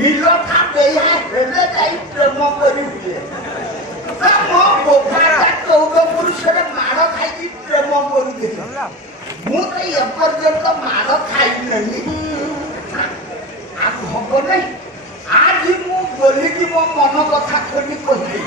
नील खाते हेले जाई प्रेम करिले मो बोखाटा कौद पुरुषर माड़ खाई प्रेम करिले मु तो एपर्यंत माड़ खाई नहीं आ हब नहीं आज मु बोलिकी मो मन कथा खोली कहली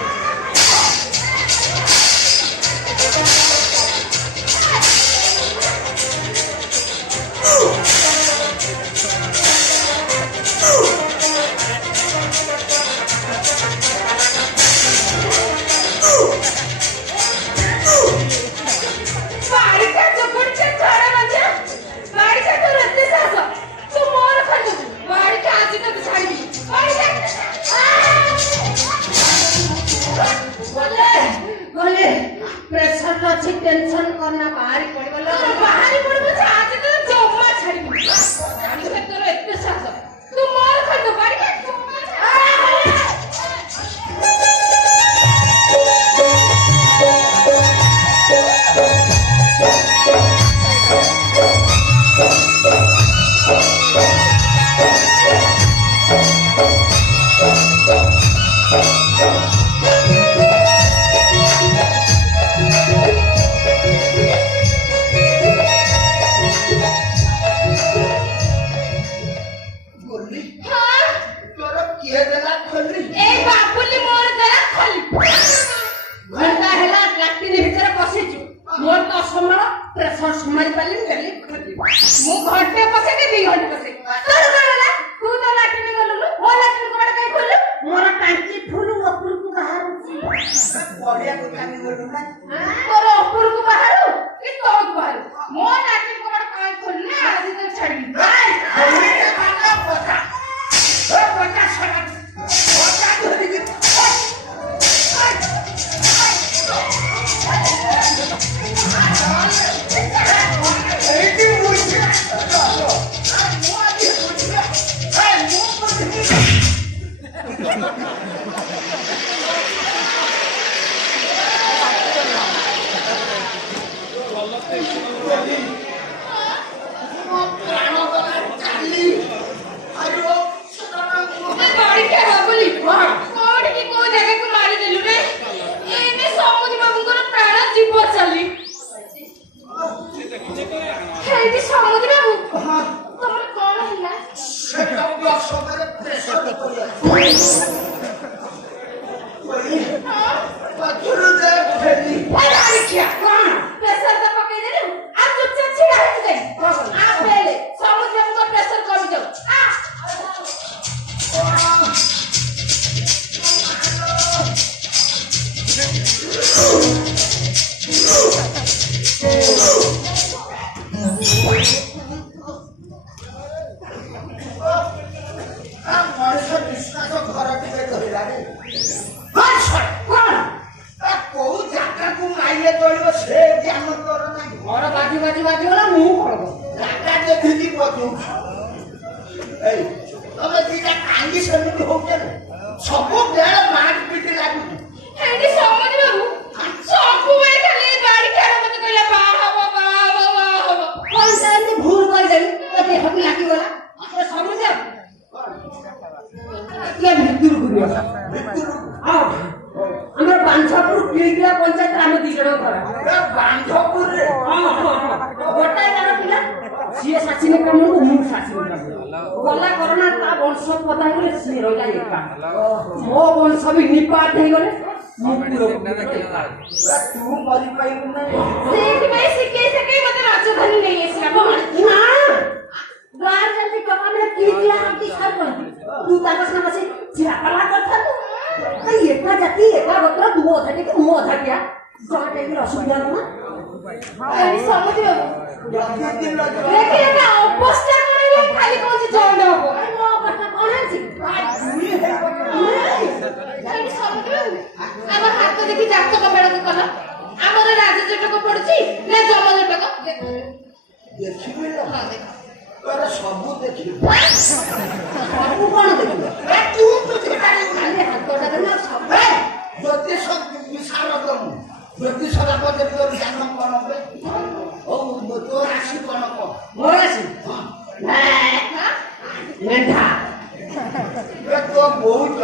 टेंशन करना बाहरी पड़बला बाहरी पड़बो आज तो जम्मा छाड़ी गाड़ी से तोर एते सास तू मोर खंड बाड़ी के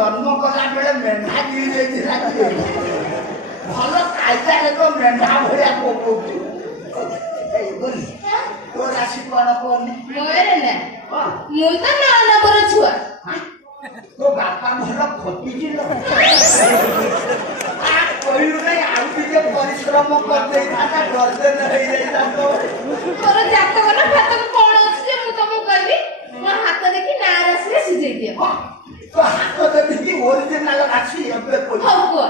जन्म कला बेले मेंढा गिरी जाइଥିଲା ଭଲ କାଇଦାରେ ତ ମେଣ୍ଢା ଭଳିଆ କୋକଉଛୁ ଏଇ ବୋଲି ତୋ ରାଶି କଣ କହନି ମୋର ନା ମୁଁ ତ ନଣନ୍ଦର ଛୁଆ ତୋ ବାପା ଭଲ ଖଟିଛି ଲୋ କହିଲୁ ନାଇଁ ଆଉ ଟିକେ ପରିଶ୍ରମ କରିଦେଇଥାନ୍ତା ଗର୍ଜନ ହେଇଯାଇଥାନ୍ତା ତୋର ଜାତକ ନା ଫାତକ କଣ ଅଛି ଯେ ମୁଁ ତମକୁ କହିବି ମୋ ହାତ ଦେଖି ନା ରାଶିରେ ସିଝେଇ ଦିଅ ତୋ ହାତ ଦେଖିକି ଓରିଜିନାଲ ରାଶି ଏବେ କହିଲୁ ହଉ କୁହ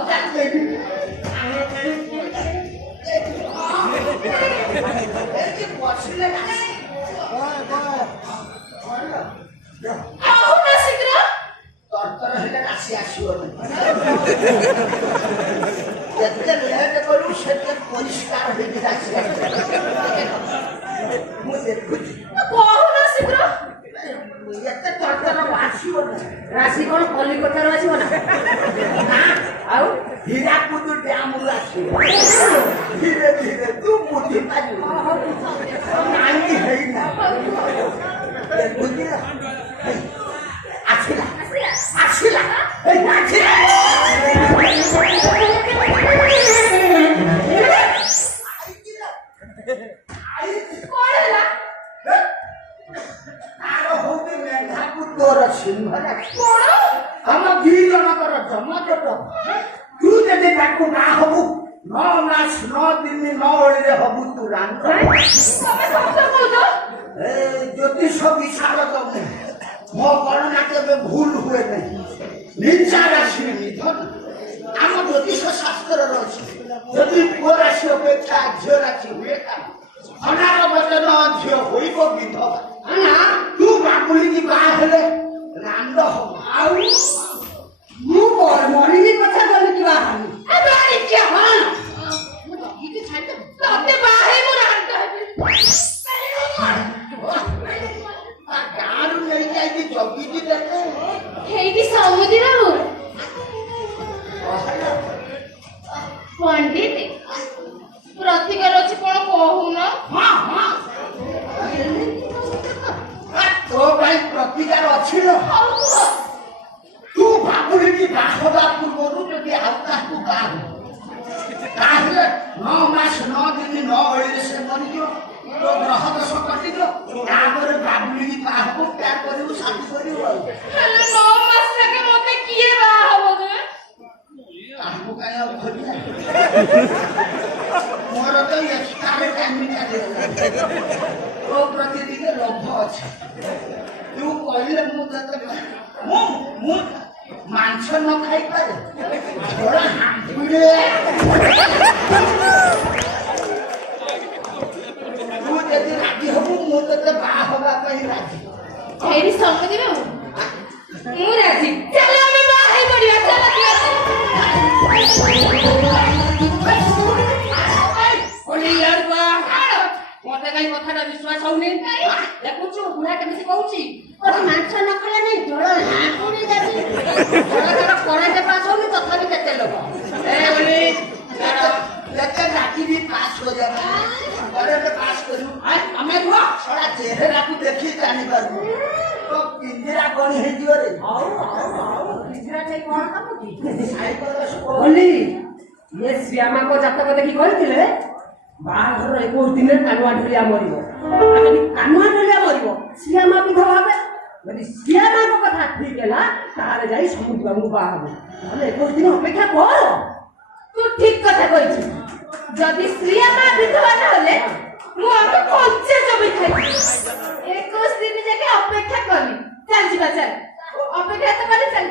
ବସିଲେ କହୁନ ଶୀଘ୍ର ତରତର ହେଲେ ରାଶି ଆସିବନି ଯେତେ ଲେଟ୍ କରିବୁ ସେତେ ପରିଷ୍କାର ହେଇକି ରାଶି ଆସିବ ମୁଁ ଦେଖୁଛି କହୁନ ଶୀଘ୍ର ଏତେ ତରତର ଆସିବନି ରାଶି କଣ କଲିକତାରୁ ଆସିବ ନା ଆଉ ହୀରାକୁଦ ଡ୍ୟାମରୁ ଆସିବ ଧୀରେ ଧୀରେ ତୁ ବୁଝି ପାରିବୁ ନାଇଁ ହେଇନା ବୁଝିଲା ଆସିଲା ଆସିଲା ଆସିଲା କଣ ହେଲା ତାର ହଉଛି ମେଣ୍ଢାକୁ ତୋର ସିଂହ କଣ ଆମ ଦି ଜଣଙ୍କର ଜମଜଟ ତୁ ଯଦି ତାକୁ ନା ହବୁ 9 ମାସ 9 ଦିନ 9 ଓଳିରେ ହବୁ ତୁ ରାନ୍ଧ ତମେ ସତ କହୁଛ ଜ୍ୟୋତିଷ ବିଶାରଦ ମୁଁ ମୋ ଗଣନା କେବେ ଭୁଲ ହୁଏ ନାହିଁ ନିଜ ରାଶି ନିଧନ ଆମ ଜ୍ୟୋତିଷ ଶାସ୍ତ୍ରରେ ଅଛି ଯଦି ପୁଅ ରାଶି ଅପେକ୍ଷା ଝିଅ ରାଶି ହୁଏ ଅନାର ବଚନ ଝିଅ ହୋଇବ ବିଧବା ତୁ ବାବୁଲିକି ବାହା ହେଲେ ରାନ୍ଧ ହବ ଆଉ ମୁଁ ମରିବି କଥା ଗଲି କି ବାହାରି ତତେ ବାହା ହେଇ ମୁଁ ରାନ୍ଧ ହେବି ଗାଁରୁ ନେଇ ଯାଇକି ଜଗିକି ଦେଲେ ହେଇଟି ସମୁଦ୍ର ବାବୁ ପଣ୍ଡିତ ପ୍ରତିକାର ଅଛି କଣ କହୁନ ତୋ ପାଇଁ ପ୍ରତିକାର ଅଛି ଲୋ ତୁ ବାବୁଲିକି ବାହା ହେବା ପୂର୍ବରୁ ଯଦି ଆଉ କାହାକୁ ବାହା ତାହେଲେ 9 ମାସ 9 ଦିନ 9 ଓଳିରେ ସେ ମରିଯିବ ତୋ ଗ୍ରହ ଦୋଷ କଟିଯିବ ତାପରେ ବାବୁଲିକି ବାହା ହବୁ ପ୍ୟାର କରିବୁ ଶାନ୍ତି କରିବୁ ଆଉ ହେଲେ 9 ମାସ ଯାକେ ମତେ କିଏ ବାହା ହବ ଯେ କାହାକୁ କାହିଁ ଆଉ ଖୋଜିଲା ମୋର ତ ଏକ୍ସଟ୍ରା ଟାଇମ୍ ଚାଲିଗଲା ତୋ ପ୍ରତି ଟିକେ ଲୋଭ ଅଛି ତୁ କହିଲେ ମୁଁ ତତେ ମୁଁ ମାଂସ ନ ଖାଇପାରେ ଝୋଳ ହାଙ୍କୁଡେ ତୁ ଯଦି ରାଜି ହବୁ ମୁଁ ତତେ ବାହା ହବା ପାଇଁ ରାଜି ହେଇଟି ସମୁଦ୍ର ବାବୁ ମୁଁ ରାଜି ଚାଲ ଆମେ ବାହା ହେଇ ପଡିବା ଚାଲ ମତେ କାହିଁ କଥାଟା ବିଶ୍ୱାସ ହଉନି ଦେଖୁଛୁ ବୁଢା କେମିତି କହୁଛି ମାଂସ ନ ଖାଇଲେ ନାଇଁ ଝୋଳ ହାକୁଡି ଯାଉଛି କରେଣ୍ଟ ପାସ୍ ହଉନି ତଥାପି କେତେ ଲୋକ लेकिन राती भी पास हो जाता है अरे तो पास करूं हमें हुआ थोड़ा चेहरा को देखी जाने पर तो पिंजरा कौन है जो रे आओ पिंजरा से कौन काम की साइकिल से बोली ये श्यामा को जातक देखि कहथिले बाहर 21 दिन कानुआ ढलिया मरिबो यदि कानुआ ढलिया मरिबो श्यामा विधवा हेबे यदि श्यामा को कथा ठीक हैला तारे जाई समुद्र बाबू बाहर अरे 21 दिन अपेक्षा कर तू ठीक कथा कहिछि जदि श्रीयामा विधवा न होले मु अब पंचे जबि खाइ 21 दिन जाके अपेक्षा करी चल जीवा चल अपेक्षा तो करे चल